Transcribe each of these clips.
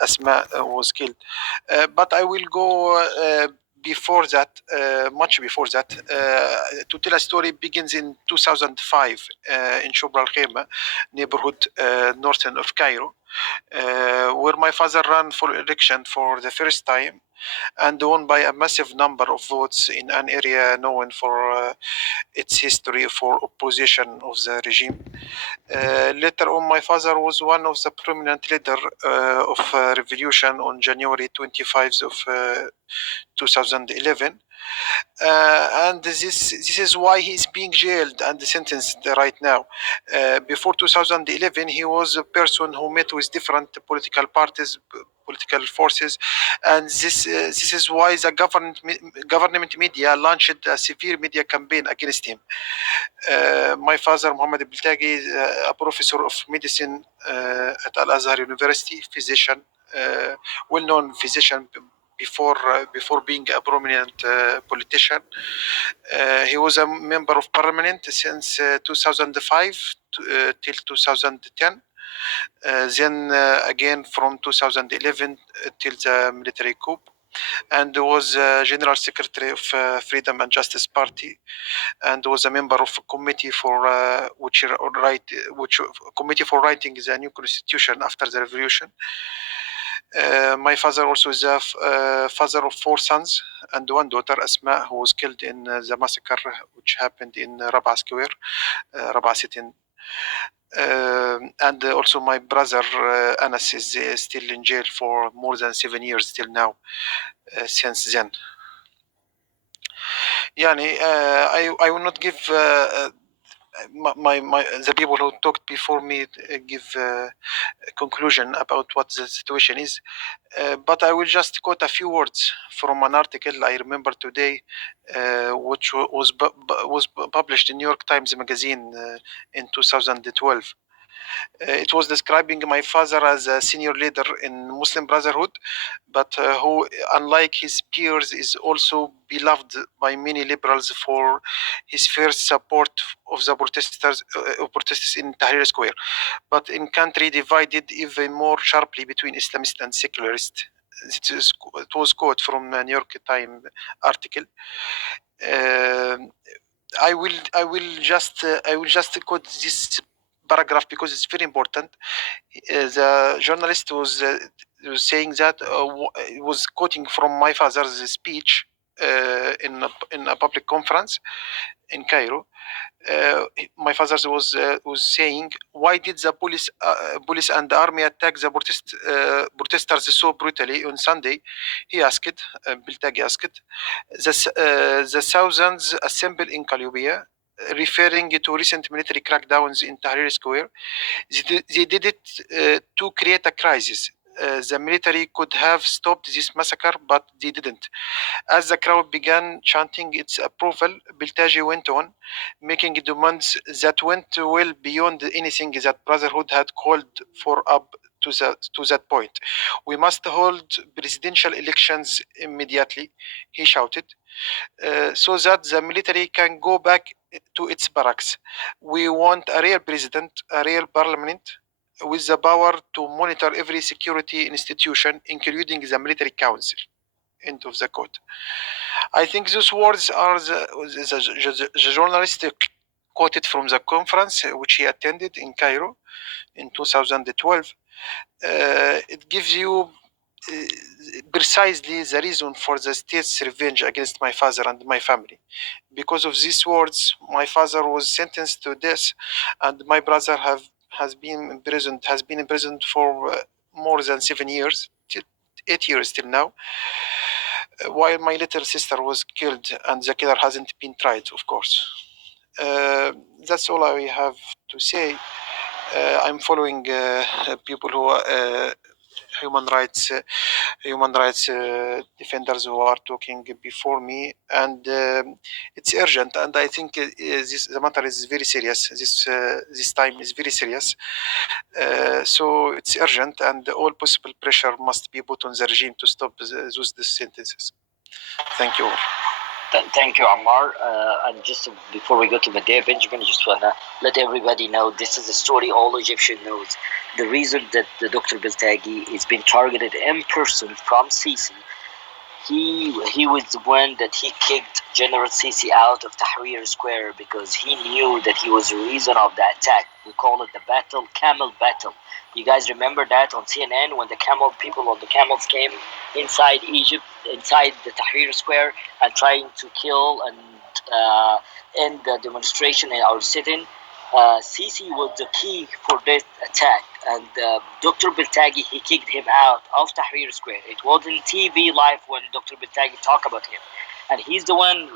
Asma was killed. But I will go before that, much before that, to tell a story. Begins in 2005 in Shubra al-Khema neighborhood, northern of Cairo, where my father ran for election for the first time and won by a massive number of votes in an area known for its history for opposition of the regime. Later on, my father was one of the prominent leader of revolution on January 25th of 2011. And this is why he's being jailed and sentenced right now. Before 2011, he was a person who met with different political parties, political forces, and this is why the government media launched a severe media campaign against him. My father, Muhammad البلتاجي, is a professor of medicine at Al Azhar University, physician, well-known physician before being a prominent politician. He was a member of parliament since 2005 till 2010. Then again from 2011 till the military coup, and was general secretary of Freedom and Justice Party, and was a member of a committee for committee for writing the new constitution after the revolution. My father also is a father of 4 sons and 1 daughter, Asma, who was killed in the massacre which happened in Rabaa Square, Rabaa City. And also my brother Anas is still in jail for more than 7 years till now, since then. Yani, I will not give the people who talked before me give conclusion about what the situation is, but I will just quote a few words from an article I remember today, which was published in New York Times magazine in 2012. It was describing my father as a senior leader in Muslim Brotherhood, but who, unlike his peers, is also beloved by many liberals for his first support of the protesters in Tahrir Square, but in country divided even more sharply between Islamists and secularists. It was quote from a New York Times article. I will just quote this paragraph because it's very important. The journalist was saying that was quoting from my father's speech in a public conference in Cairo. My father was saying, why did the police and the army attack the protesters so brutally on Sunday? He asked, Biltagi asked. The thousands assembled in Kalubia, referring to recent military crackdowns in Tahrir Square. They did it to create a crisis. The military could have stopped this massacre, but they didn't. As the crowd began chanting its approval, Biltagi went on, making demands that went well beyond anything that Brotherhood had called for up to that point. We must hold presidential elections immediately, he shouted, so that the military can go back to its barracks. We want a real president, a real parliament, with the power to monitor every security institution, including the military council. End of the quote. I think those words are the journalist quoted from the conference which he attended in Cairo in 2012. It gives you precisely the reason for the state's revenge against my father and my family. Because of these words, my father was sentenced to death, and my brother has been imprisoned for more than 7 years, 8 years till now, while my little sister was killed and the killer hasn't been tried, of course. That's all I have to say. I'm following people who are human rights defenders who are talking before me, and it's urgent. And I think the matter is very serious. This time is very serious. So it's urgent, and all possible pressure must be put on the regime to stop those sentences. Thank you. Thank you, Ammar. And just before we go to Medea Benjamin, I just want to let everybody know this is a story all Egyptians knows. the reason that the Dr. Beltagi is being targeted in person from Sisi. He was the one that he kicked General Sisi out of Tahrir Square because he knew that he was the reason of the attack. We call it the camel battle. You guys remember that on CNN when the people of the camels came inside Egypt, inside the Tahrir Square, and trying to kill and end the demonstration or sit-in. Sisi was the key for this attack, and Dr. Beltagi, he kicked him out of Tahrir Square. It was in TV live when Dr. Beltagi talked about him, and he's one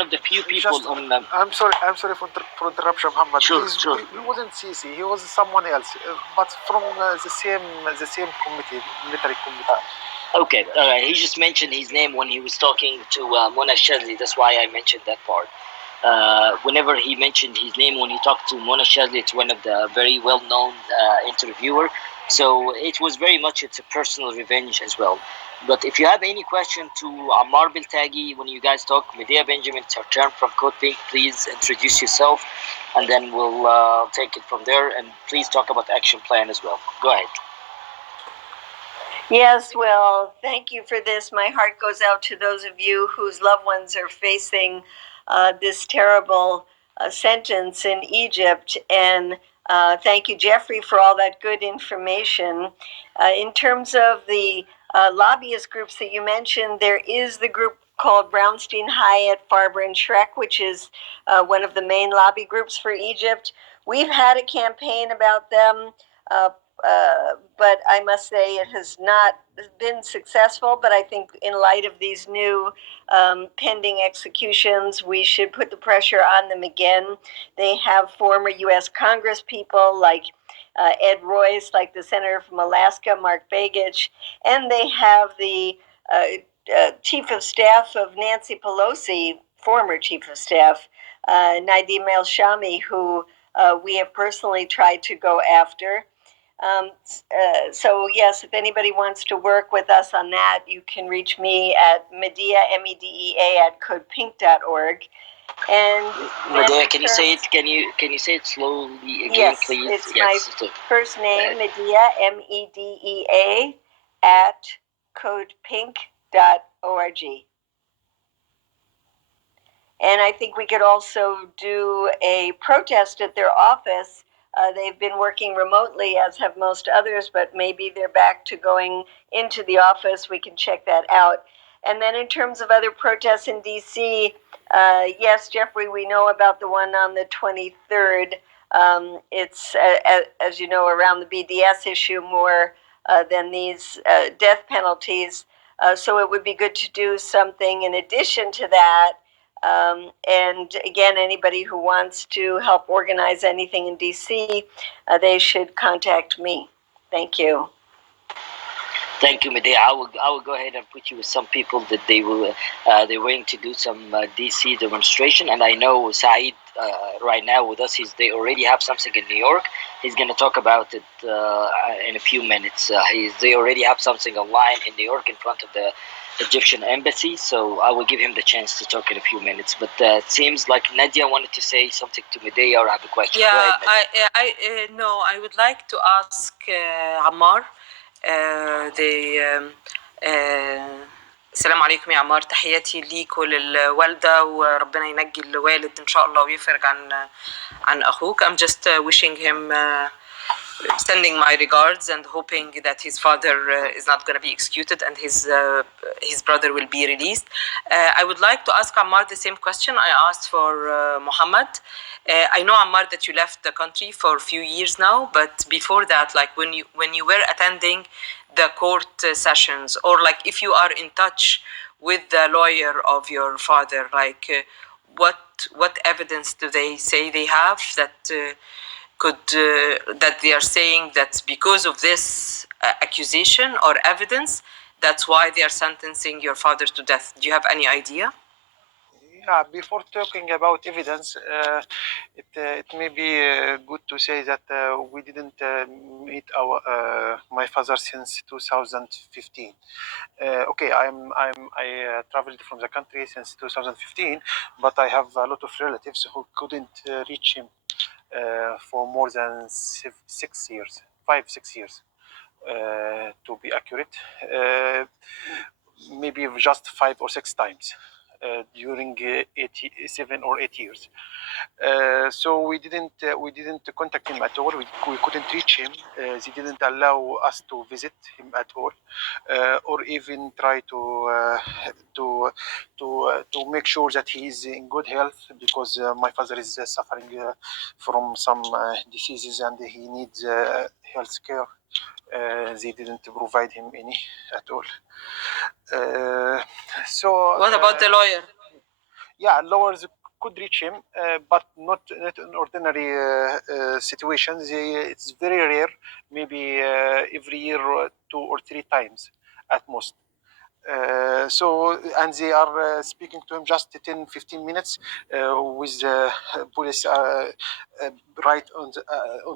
of the few people on. I'm sorry for interruption, Muhammad. Sure. He wasn't Sisi. He was someone else, but from the same committee, military committee. Okay, he just mentioned his name when he was talking to Mona Shazli. That's why I mentioned that part. Whenever he mentioned his name when he talked to Mona Shazli, it's one of the very well-known interviewer. So it was very much, it's a personal revenge as well. But if you have any question to Ammar Beltagi when you guys talk, Medea Benjamin, it's her turn from Code Pink. Please introduce yourself, and then we'll take it from there. And please talk about the action plan as well. Go ahead. Yes, well, thank you for this. My heart goes out to those of you whose loved ones are facing this terrible sentence in Egypt. And thank you, Jeffrey, for all that good information. In terms of the lobbyist groups that you mentioned, there is the group called Brownstein, Hyatt, Farber, and Schreck, which is one of the main lobby groups for Egypt. We've had a campaign about them. But I must say it has not been successful. But I think in light of these new pending executions, we should put the pressure on them again. They have former U.S. Congress people like Ed Royce, like the senator from Alaska, Mark Begich, and they have the chief of staff of Nancy Pelosi, former chief of staff, Nadim El-Shami, who we have personally tried to go after. So yes, if anybody wants to work with us on that, you can reach me at Medea, MEDEA at codepink.org. And Medea, can you say it? Can you say it slowly again, yes, please? It's my first name, Medea, MEDEA at codepink.org. And I think we could also do a protest at their office. They've been working remotely, as have most others, but maybe they're back to going into the office. We can check that out. And then in terms of other protests in D.C., yes, Jeffrey, we know about the one on the 23rd. It's, as you know, around the BDS issue more than these death penalties. So it would be good to do something in addition to that. And again, anybody who wants to help organize anything in DC, they should contact me. Thank you. Thank you, Medea. I will go ahead and put you with some people that they're willing to do some DC demonstration, and I know Saeed right now with us. They already have something in New York. He's going to talk about it in a few minutes. They already have something online in New York in front of the Egyptian embassy, so I will give him the chance to talk in a few minutes. But it seems like Nadia wanted to say something to Medea or have a question. Yeah, I would like to ask Ammar. السلام عليكم يا عمار، تحياتي ليك وللوالدة، وربنا ينجي الوالد إن شاء الله ويفرج عن أخوك. I'm just wishing him sending my regards and hoping that his father is not going to be executed and his brother will be released. I would like to ask Ammar the same question I asked for Muhammad. I know, Ammar, that you left the country for a few years now, but before that, like when you were attending the court sessions, or like if you are in touch with the lawyer of your father, like what evidence do they say they have that that they are saying that because of this accusation or evidence, that's why they are sentencing your father to death? Do you have any idea? Yeah, before talking about evidence, it may be good to say that we didn't meet my father since 2015. Okay, I traveled from the country since 2015, but I have a lot of relatives who couldn't reach him for more than 6 years, 5-6 years, to be accurate. Maybe just 5 or 6 times during 7 or 8 years. So we didn't contact him at all. We couldn't reach him. They didn't allow us to visit him at all, or even try to make sure that he is in good health, because my father is suffering from some diseases and he needs health care. They didn't provide him any at all. So What about the lawyer? yeah, lawyers could reach him, but not in ordinary situations. It's very rare, maybe every year 2 or 3 times at most. And they are speaking to him just 10-15 minutes with police right on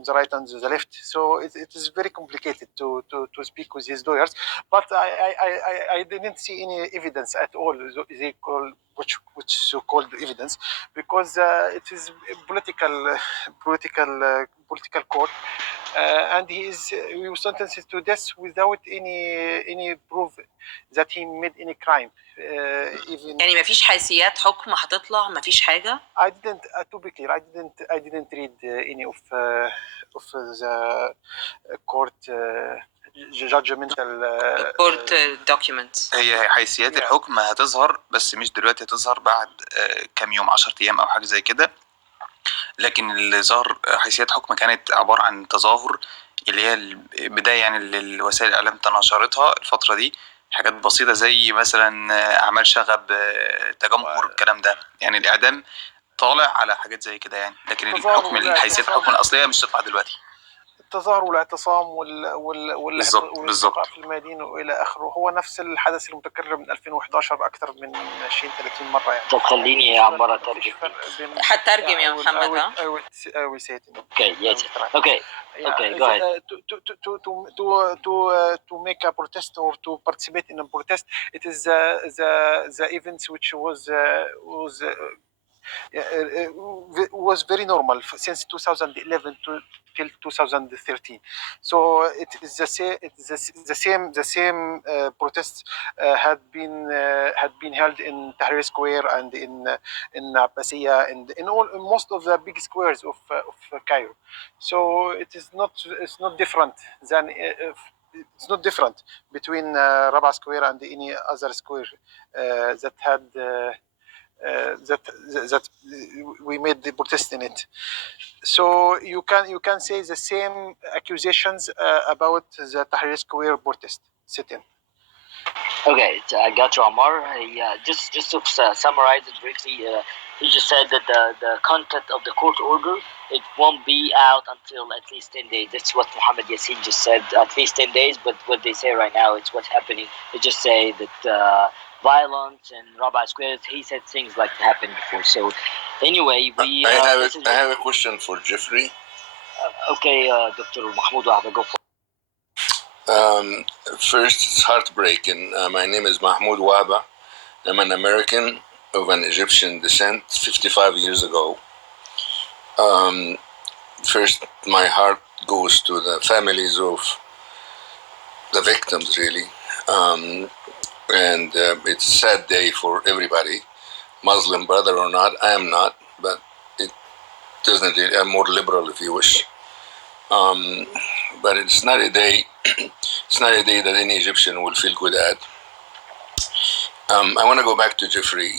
the right and the left. So it is very complicated to speak with his lawyers. But I didn't see any evidence at all. They call which so-called evidence, because it is political court, and he was sentenced to death without any proof that he made any crime. Even يعني مفيش حيثيات حكم هتطلع، مفيش حاجة. I didn't to be clear, I didn't read any of the court judgmental court documents. هي حيثيات الحكم هتظهر، بس مش دلوقتي، هتظهر بعد كام يوم، 10 أيام أو حاجة زي كده. لكن اللي ظهر حيثيات حكم كانت عبارة عن تظاهر، اللي هي البداية يعني اللي الوسائل الإعلام تناشرتها الفترة دي، حاجات بسيطة زي مثلا أعمال شغب، تجمهر، الكلام ده. يعني الإعدام طالع على حاجات زي كده يعني، لكن الحكم، الحيثيات الحكم الأصلية مش تطلع دلوقتي. التظاهر والاعتصام بالظبط في الميادين والى اخره هو نفس الحدث المتكرر من 2011 اكثر من 20-30 مره يعني. طب خليني يا عمار اترجم. هترجم يا محمد. I will say it. Okay, yes. Okay. Okay, go ahead. To make a protest or to participate in a protest, it is the events which was very normal since 2011 till 2013. So it is the same protests had been held in Tahrir Square and in Abbasiyya and in most of the big squares of Cairo. So it's not different than it's not different between Rabaa Square and any other square that had that we made the protest in it. So you can say the same accusations about the Tahrir Square protest sit-in. Okay, I got you, Amar. Just to summarize it briefly, he just said that the content of the court order, it won't be out until at least 10 days. That's what Mohammed Yassin just said, at least 10 days. But what they say right now, it's what's happening. They just say that violence and Rabaa Square, he said things like happened before. So anyway, I have a question for Jeffrey. Okay, Dr. Mahmoud Wahba, go for it. First, it's heartbreaking. My name is Mahmoud Wahba. I'm an American of an Egyptian descent 55 years ago. First, my heart goes to the families of the victims, really. And it's a sad day for everybody, Muslim brother or not. I am not, but it doesn't really, I'm more liberal if you wish. But it's not a day. It's not a day that any Egyptian will feel good at. I want to go back to Jeffrey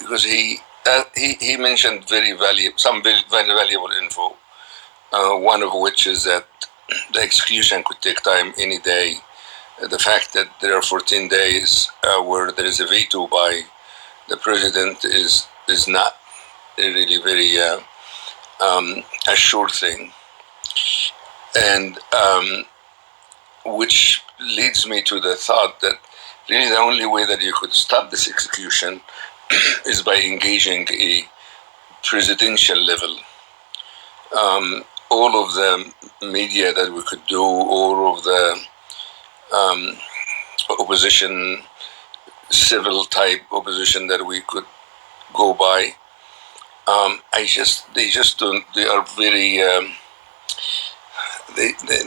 because he mentioned some very valuable info. One of which is that the execution could take time any day. The fact that there are 14 days where there is a veto by the president is not really very a sure thing. And which leads me to the thought that really the only way that you could stop this execution is by engaging a presidential level. All of the media that we could do, all of the opposition, civil type opposition that we could go by, They just don't. They are very.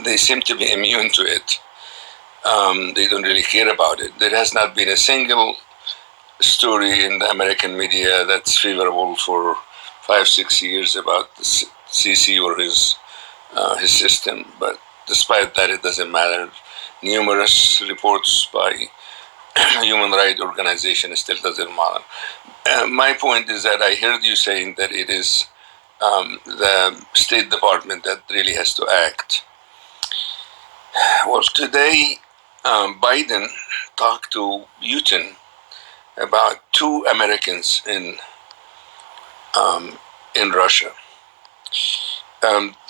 They seem to be immune to it. They don't really care about it. There has not been a single story in the American media that's favorable for 5-6 years about the Sisi or his system. But despite that, it doesn't matter. Numerous reports by human rights organizations still doesn't matter. My point is that I heard you saying that it is the State Department that really has to act. Well, today Biden talked to Putin about 2 Americans in Russia.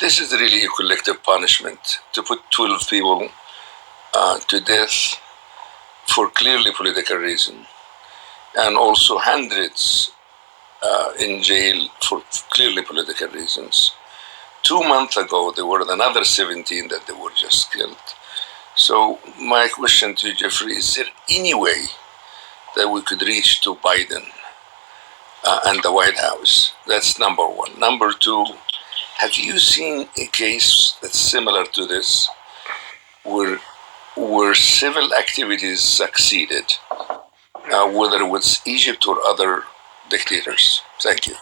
This is really a collective punishment to put 12 people to death for clearly political reason, and also hundreds in jail for clearly political reasons. 2 months ago, there were another 17 that they were just killed. So my question to you, Jeffrey, is there any way that we could reach to Biden and the White House? That's number one. Number two, have you seen a case that's similar to this, where civil activities succeeded, whether it was Egypt or other dictators? Thank you.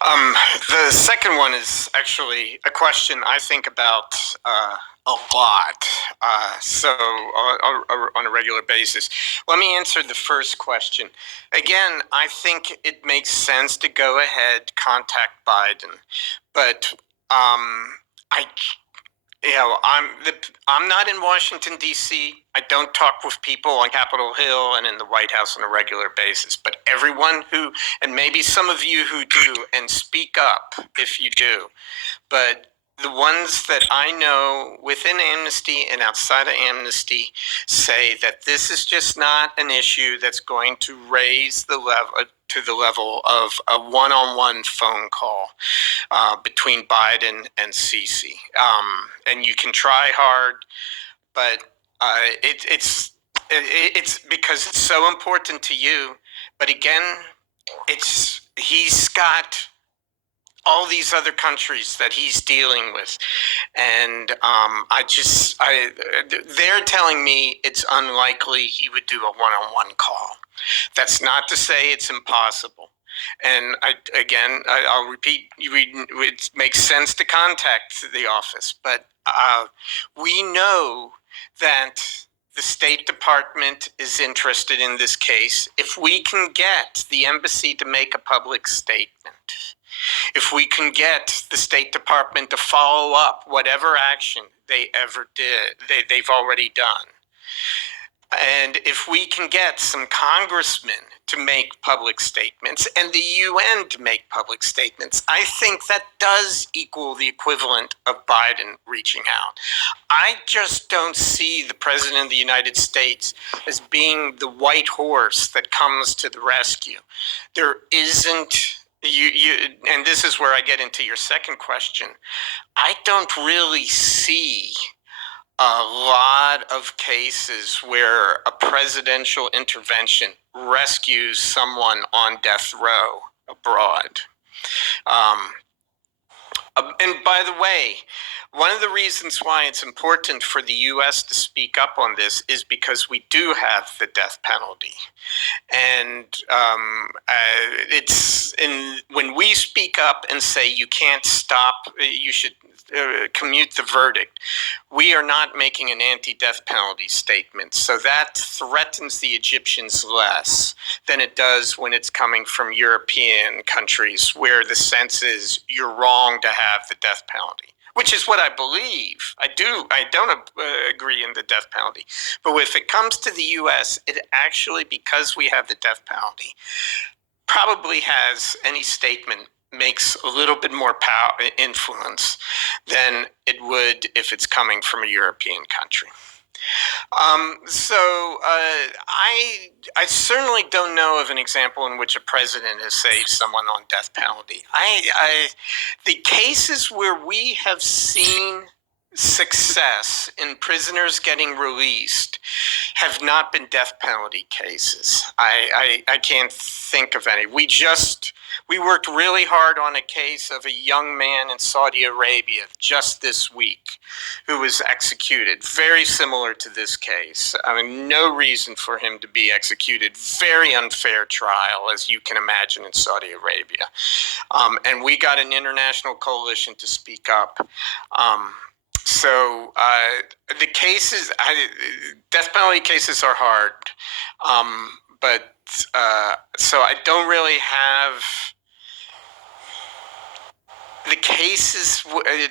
The second one is actually a question I think about a lot, on a regular basis. Let me answer the first question. Again, I think it makes sense to go ahead, contact Biden, but I'm not in Washington, D.C. I don't talk with people on Capitol Hill and in the White House on a regular basis. But everyone who, and maybe some of you who do, and speak up if you do, but the ones that I know within Amnesty and outside of Amnesty say that this is just not an issue that's going to raise the level to the level of a one-on-one phone call between Biden and Sisi. And you can try hard, but it's because it's so important to you. But again, he's got all these other countries that he's dealing with, and they're telling me it's unlikely he would do a one-on-one call. That's not to say it's impossible. And I'll repeat, it makes sense to contact the office, but we know that the State Department is interested in this case. If we can get the embassy to make a public statement, if we can get the State Department to follow up whatever action they ever did, they've already done, and if we can get some congressmen to make public statements and the UN to make public statements, I think that does equal the equivalent of Biden reaching out. I just don't see the President of the United States as being the white horse that comes to the rescue. There isn't, and this is where I get into your second question. I don't really see a lot of cases where a presidential intervention rescues someone on death row abroad. And by the way, one of the reasons why it's important for the U.S. to speak up on this is because we do have the death penalty. And when we speak up and say you can't stop, you should commute the verdict, we are not making an anti-death penalty statement. So that threatens the Egyptians less than it does when it's coming from European countries where the sense is you're wrong to have the death penalty, which is what I believe. I don't agree in the death penalty. But if it comes to the U.S., it actually, because we have the death penalty, probably has any statement makes a little bit more power influence than it would if it's coming from a European country. I certainly don't know of an example in which a president has saved someone on death penalty. The cases where we have seen success in prisoners getting released have not been death penalty cases. I can't think of any. We worked really hard on a case of a young man in Saudi Arabia just this week who was executed, very similar to this case. I mean, no reason for him to be executed. Very unfair trial, as you can imagine, in Saudi Arabia. And we got an international coalition to speak up. So the cases, death penalty cases are hard, but so I don't really have the cases.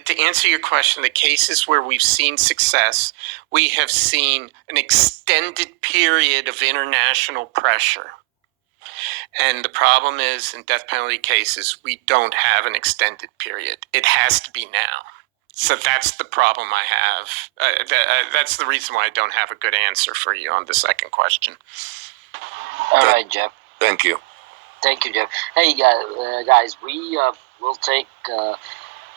To answer your question, the cases where we've seen success, we have seen an extended period of international pressure. And the problem is, in death penalty cases, we don't have an extended period. It has to be now. So that's the problem I have. That's the reason why I don't have a good answer for you on the second question. All right, Jeff. Thank you. Thank you, Jeff. Hey, guys, we will take.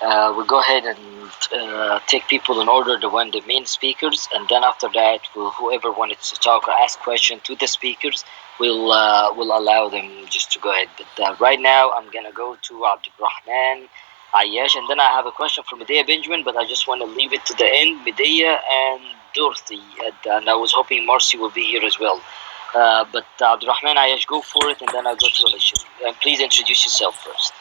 We'll go ahead and take people in order to when the main speakers, and then after that, whoever wanted to talk or ask questions to the speakers, we'll allow them just to go ahead. But right now, I'm gonna go to Abdurrahman, Ayash, and then I have a question from Medea Benjamin, but I just want to leave it to the end. Medea and Dorothy, and I was hoping Marcy will be here as well. But Abdurrahman, Ayash, go for it, and then I'll go to Alicia. And please introduce yourself first.